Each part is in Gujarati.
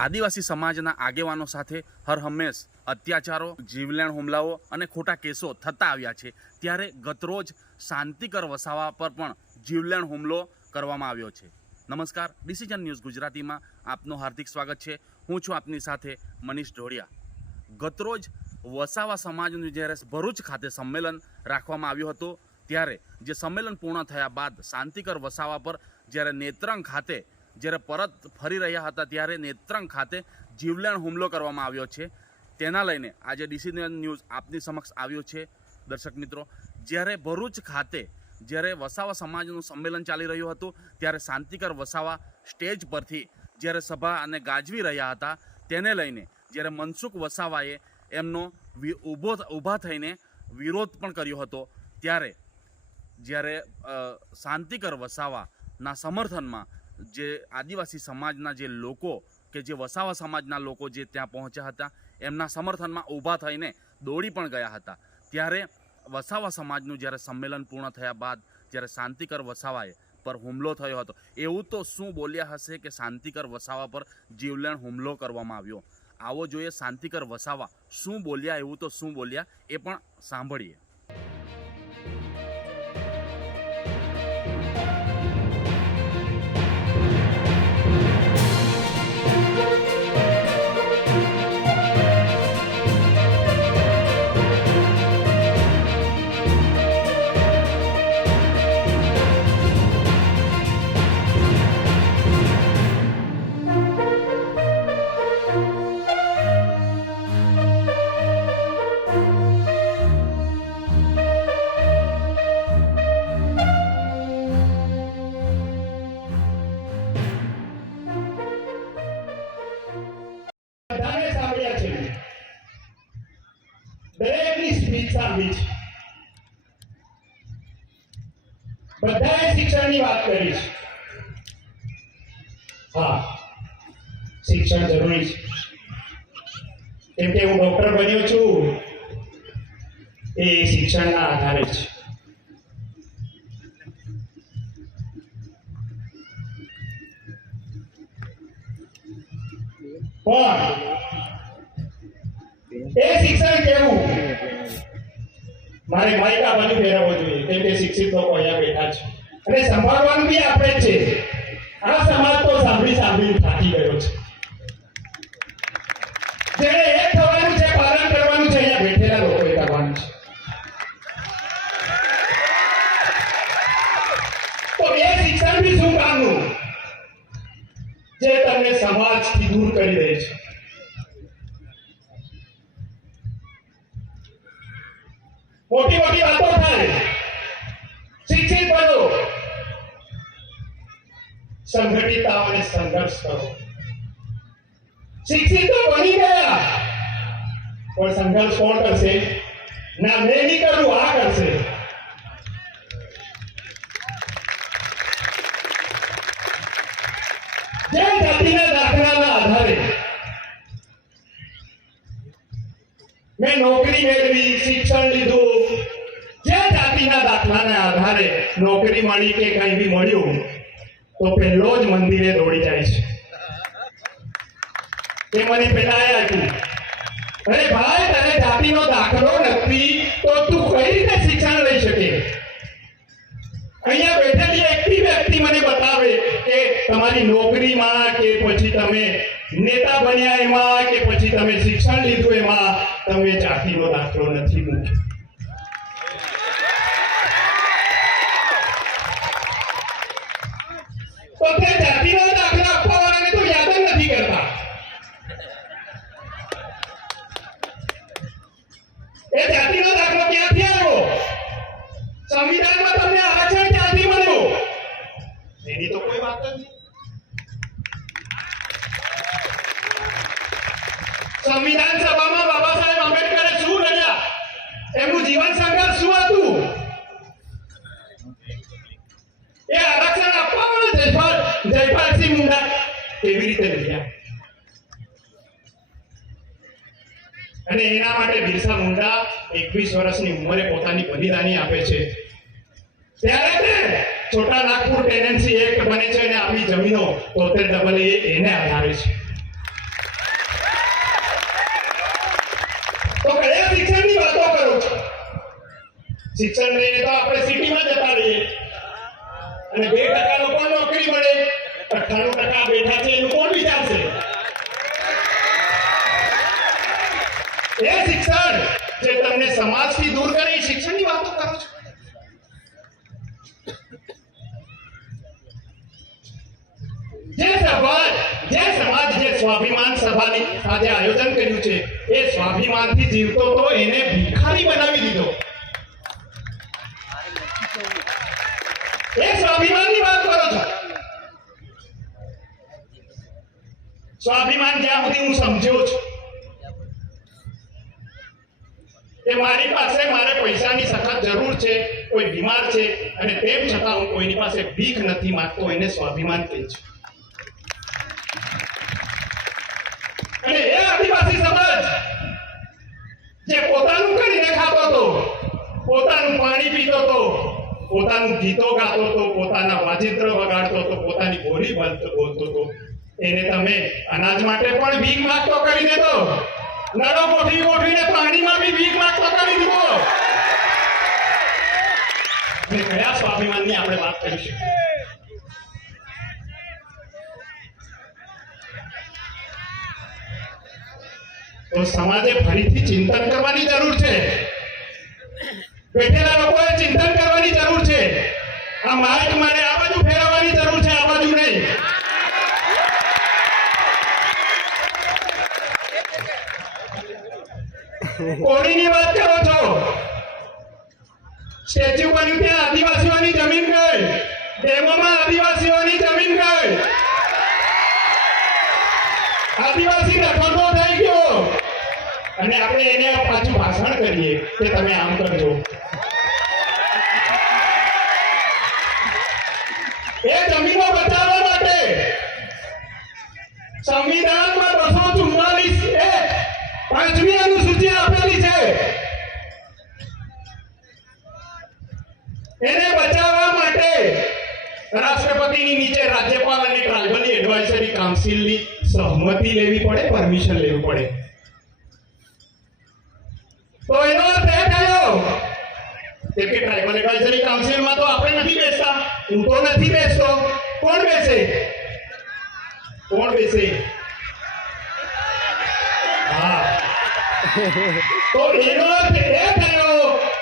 આદિવાસી સમાજના આગેવાનો સાથે હરહંમેશ અત્યાચારો, જીવલેણ હુમલાઓ અને ખોટા કેસો થતા આવ્યા છે, ત્યારે ગતરોજ શાંતિકર વસાવા પર પણ જીવલેણ હુમલો કરવામાં આવ્યો છે। નમસ્કાર, ડિસિઝન ન્યૂઝ ગુજરાતીમાં આપનું હાર્દિક સ્વાગત છે। હું છું આપની સાથે મનીષ ઢોળિયા। ગતરોજ વસાવા સમાજનું જ્યારે ભરૂચ ખાતે સંમેલન રાખવામાં આવ્યું હતું, ત્યારે જે સંમેલન પૂર્ણ થયા બાદ શાંતિકર વસાવા પર જ્યારે નેત્રંગ ખાતે જ્યારે પરત ફરી રહ્યા હતા, ત્યારે નેત્રંગ ખાતે જીવલેણ હુમલો કરવામાં આવ્યો છે। તેના લઈને આજે ડિસિઝન ન્યૂઝ આપની સમક્ષ આવ્યો છે। દર્શક મિત્રો, જ્યારે ભરૂચ ખાતે જ્યારે વસાવા સમાજનું સંમેલન ચાલી રહ્યું હતું, ત્યારે શાંતિકર વસાવા સ્ટેજ પરથી જ્યારે સભા અને ગાજવી રહ્યા હતા, તેને લઈને જ્યારે મનસુખ વસાવાએ એમનો ઊભા થઈને વિરોધ પણ કર્યો હતો, ત્યારે જ્યારે શાંતિકર વસાવાના સમર્થનમાં જે આદિવાસી સમાજના જે લોકો કે જે વસાવા સમાજના લોકો જે ત્યાં પહોંચ્યા હતા, એમના સમર્થનમાં ઊભા થઈને દોડી પણ ગયા હતા। ત્યારે વસાવા સમાજનું જ્યારે સંમેલન પૂર્ણ થયા બાદ જ્યારે શાંતિકર વસાવાએ પર હુમલો થયો હતો, એવું તો શું બોલ્યા હશે કે શાંતિકર વસાવા પર જીવલેણ હુમલો કરવામાં આવ્યો? આવો જોઈએ શાંતિકર વસાવા શું બોલ્યા, એવું તો શું બોલ્યા એ પણ સાંભળીએ। બધાએ શિક્ષણની વાત કરી છે। હા, શિક્ષણ જરૂરી છે, કેમ કે હું ડોક્ટર બન્યો છું એ શિક્ષણના આધારે છે। પણ એ શિક્ષણ કેવું, મારે માઇક આ બાજુ ફેરવવો જોઈએ, કેમ કે શિક્ષિત લોકો અહીંયા બેઠા છે અને સંભાળવાનું બી આપણે જ છે। આ સમાજ તો સાંભળી થાકી ગયો છે। જેને એ થવાનું છે, પાલન કરવાનું છે, અહીંયા બેઠેલા લોકોએ કરવાનું છે। તો એ શિક્ષણ બી શું કામનું, જે તમને સમાજથી દૂર કરી દે છે। મોટી મોટી વાતો થાય, શિક્ષિત બનો, સંગઠિત અને સંઘર્ષ કરો। શિક્ષિત તો બની ગયા, પણ સંઘર્ષ કોણ કરશે? ના, મેં નહીં કરું, આ કરશે। જે જાતિના દાખલાના આધારે મેં નોકરી મેળવી, શિક્ષણ લીધું, જે જાતિના દાખલાના આધારે નોકરી મળી કે કંઈ બી મળ્યું, તો પહેલો જ મંદિરે દોડી જાય છે કે મને પેલા આપ્યું। અરે ભાઈ, તને જાતિનો દાખલો નથી તો તું કઈ રીતે શિક્ષણ લઈ શકે? અહીંયા બેઠેલી એકથી વ્યક્તિ મને બતાવે કે તમારી નોકરીમાં કે પછી તમે નેતા બન્યા એમાં કે પછી તમે શિક્ષણ લીધું એમાં તમે જાતિનો દાખલો નથી મૂક્યો। તો તે જાતિનો દાખલો આપવાવાળાને તો યાદ જ નથી કરતા। એ જાતિનો દાખલો ક્યાંથી આવ્યો? સંવિધાનમાં તમને આરક્ષણ ક્યાંથી મળ્યું? એની તો કોઈ વાત જ નહીં। સંવિધાન સભામાં બાબા સાહેબ આંબેડકરે શું લડ્યા? એમનું જીવન સંઘર્ષ શું હતું? એ આરક્ષણ આપવામાં જયપાલસિંહ મુંડા કેવી રીતે લડ્યા? અને એના માટે બિરસા મુંડા 21 વર્ષની ઉંમરે પોતાની બલિદાની આપે છે। ત્યારે છોટા નાગપુર ટેનેન્સી એક્ટ બને છે અને આપણી જમીનો 73AA એને આધારે છે। તો કયા શિક્ષણની વાતો કરો છો? શિક્ષણ લઈને તો આપણે સિટીમાં જતા રહીએ અને 2% લોકો નોકરી મળે, 98% બેઠા છે એનું કોણ વિચારશે? એ શિક્ષણ જે તમને સમાજથી દૂર કરે એ શિક્ષણની વાતો કરો છો? જે સમાજ જે સ્વાભિમાન સભાની આજે આયોજન કર્યું છે એ સ્વાભિમાનથી જીવતો તો એને ભિખારી બનાવી દીધો. એ સ્વાભિમાનની વાત કરો છો? સ્વાભિમાન જ્યાં સુધી હું સમજ્યો છું કે મારી પાસે મારે પૈસાની સખત જરૂર છે, કોઈ બીમાર છે અને તેમ છતાં હું કોઈની પાસે ભીખ નથી માંગતો, એને સ્વાભિમાન કહે છે. અને એ આદિવાસી સમાજ જે પોતાનું કરીને ખાતો હતો, પોતાનું પાણી પીતો હતો, પોતાનું ગીતો ગાતો હતો, પોતાના વાજિંત્ર વગાડતો હતો, પોતાની બોલી બોલતો હતો, એને તમે અનાજ માટે પણ ભીખ માંગતો કરી દેતો, નળો ગોઠવીને પાણીમાં બી ભીખ માંગતો કરી દીધો. અને કયા સ્વાભિમાનની આપણે વાત કરીશું? તો સમાજે ફરીથી ચિંતન કરવાની જરૂર છે. બેઠેલા લોકોએ ચિંતન કરવાની જરૂર છે. આ માઇક મારે આ બાજુ ફેરવવાની જરૂર છે, આ બાજુ નહીં. કોણીની વાત કરો છો? સ્ટેચ્યુ બન્યું ત્યાં આદિવાસીઓની જમીન ગઈ, ડેમોમાં આદિવાસીઓની જમીન ગઈ, આદિવાસી રખડતો થઈ ગયો અને આપણે એને પાછું ભાષણ કરીએ કે તમે આમ કરજો. એ જમીનો બચાવવા માટે સંવિધાનમાં 244 પાંચમી અનુસૂચિ આપેલી છે. એને બચાવવા માટે રાષ્ટ્રપતિની નીચે રાજ્યપાલ અને ટ્રાઇબલ એડવાઇઝરી કાઉન્સિલની સહમતિ લેવી પડે, પરમિશન લેવું પડે. તો એનો અર્થ એ થયો કે ટ્રાઇબલ એડવાઇઝરી કાઉન્સિલમાં તો આપણે નથી બેસતા, હું તો નથી બેસતો, કોણ બેસે? કોણ બેસે? હા, તો એનો અર્થ એ થયો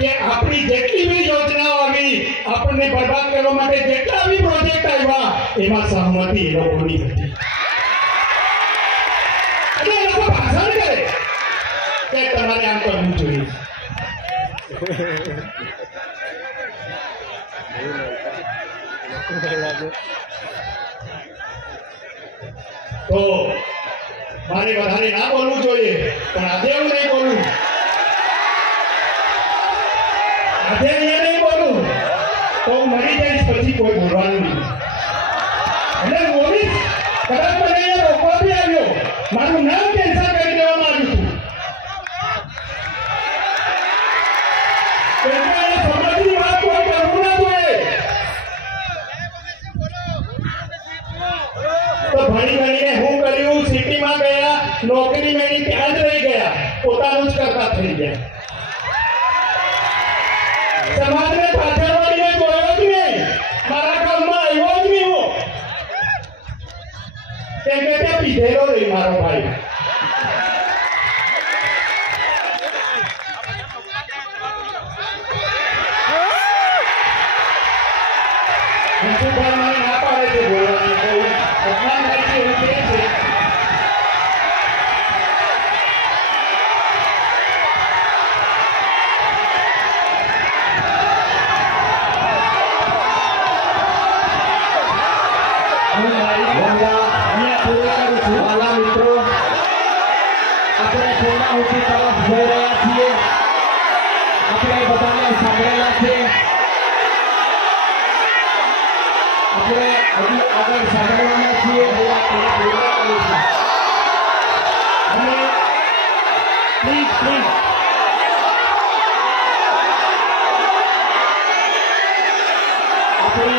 કે આપણી જેટલી બી યોજનાઓ આવી, આપણને બરબાદ કરવા માટે જેટલા બી પ્રોજેક્ટ આવ્યા, એમાં સહમતિ એ લોકોની હતી. એટલે એ લોકો ભાષણ કરે કે તમારે આમ કરવું જોઈએ. તો મારે વધારે ના બોલવું જોઈએ, પણ આજે એવું નહીં બોલું, આજે અહીંયા નહીં બોલું તો હું મરી જઈશ, પછી કોઈ બોલવાનું નહીં. એટલે બોલીશ, કદાચ મને અહીંયા રોકવા બી આવ્યો, મારું નામ કેન્સલ કરી દેવામાં આવ્યું હતું. સમાજની વાત કોઈ કરવું ના જોઈએ. તો ભણી ભણીને હું કર્યું, સિટીમાં ગયા, નોકરી મેળવી, ત્યાં જ રહી ગયા, પોતાનું જ કરતા થઈ ગયા. સમાજને પાછળ વાળીને જોયો જ નહીં, મારા કામમાં આવ્યો જ નહીં હું, કેમ કે ત્યાં પીધેલો રહી મારો ભાઈ. મને ના પાડે છે બોલવાની, અપમાન થાય છે એવું કહે છે. મિત્રો, આપણે પૂર્ણાહુતિ તરફ જઈ રહ્યા છીએ. આપણે બધાને સાંભળેલા છે, આપણે હજુ આગળ સાંભળવાના છીએ. અને પ્લીઝ આપણે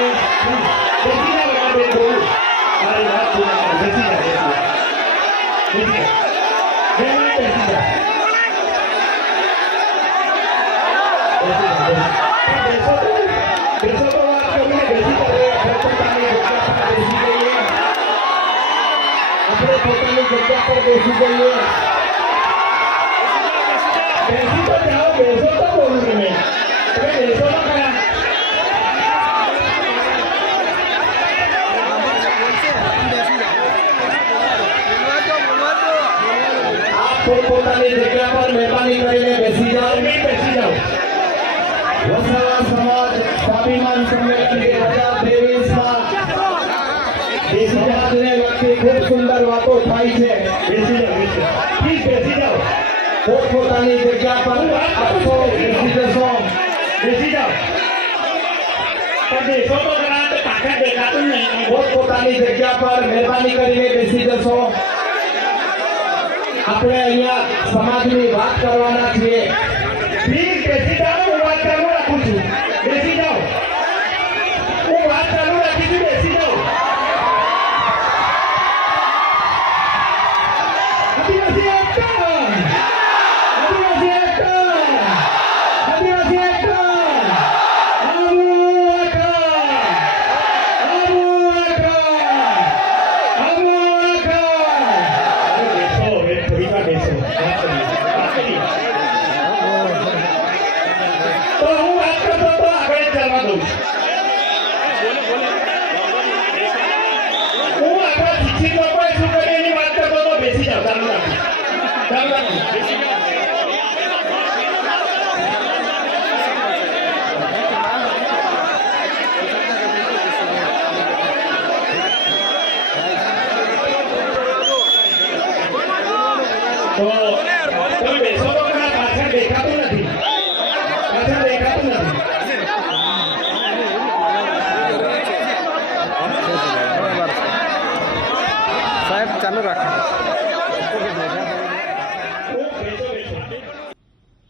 બેસી જાય બોલું, મારી વાત બેસી જાય, બેસી જાય, બેસી જાય. જગ્યા પર બેસી જઈએ. બેસી તો જાઓ, બેસો તો બોલું તમે બેસો તો ખરા. આપ પોતપોતાની જગ્યા પર મહેરબાની કરીને બેસી જાઓ. બેસી જાઓ. વસાવા સમાજ સ્વાભિમાન સંમેલન 2023 દેશી જહાજને લગતી ખૂબ સુંદર વાતો થાય છે. બેસી જાઓ, પ્લીઝ બેસી જાઓ. પોતપોતાની જગ્યા પર આપશો, બેસી જશો. બેસી જાઓ. પણ બેસો તો ખરા, તો પાછળ દેખાતું નહીં. પોતપોતાની જગ્યા પર મહેરબાની કરીને બેસી જશો. આપણે અહીંયા સમાજની વાત કરવાના છીએ. પ્લીઝ બેસી જાઓ. હું વાત ચાલુ રાખું છું. બેસી જાઓ. હું વાત ચાલુ રાખી છું. બેસી જાઓ. આદિવાસી એકતા! આદિવાસી એકતા! આદિવાસી એકતા! આવું એકતા! આવું એકતા! આવું એકતા! બેસો, હવે થોડી વાર બેસો. વાત કરીએ. તો હું વાત કરતો તો આગળ ચાલવા દઉં છું. હું આપણા શિક્ષિત લોકોએ શું કર્યું એની વાત કરતો તો બેસી જાઓ. ચાલુ રાખો. ચાલુ રાખો. બેસી જાઓ. તો તમે બેસો તો ખરા, પાછળ દેખાતું નથી. પાછળ દેખાતું નથી. સાહેબ ચાલુ રાખો.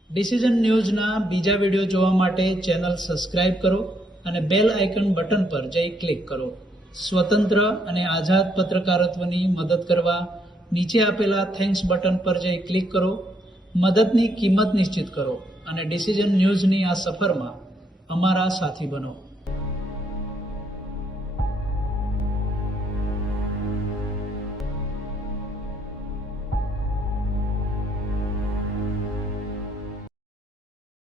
ડિસિઝન ન્યૂઝના બીજા વિડીયો જોવા માટે ચેનલ સબસ્ક્રાઇબ કરો અને બેલ આઇકન બટન પર જઈ ક્લિક કરો. સ્વતંત્ર અને આઝાદ પત્રકારત્વની મદદ કરવા નીચે આપેલા થેન્ક્સ બટન પર જઈ ક્લિક કરો. મદદની કિંમત નિશ્ચિત કરો અને ડિસિઝન ન્યૂઝની આ સફરમાં અમારા સાથી બનો.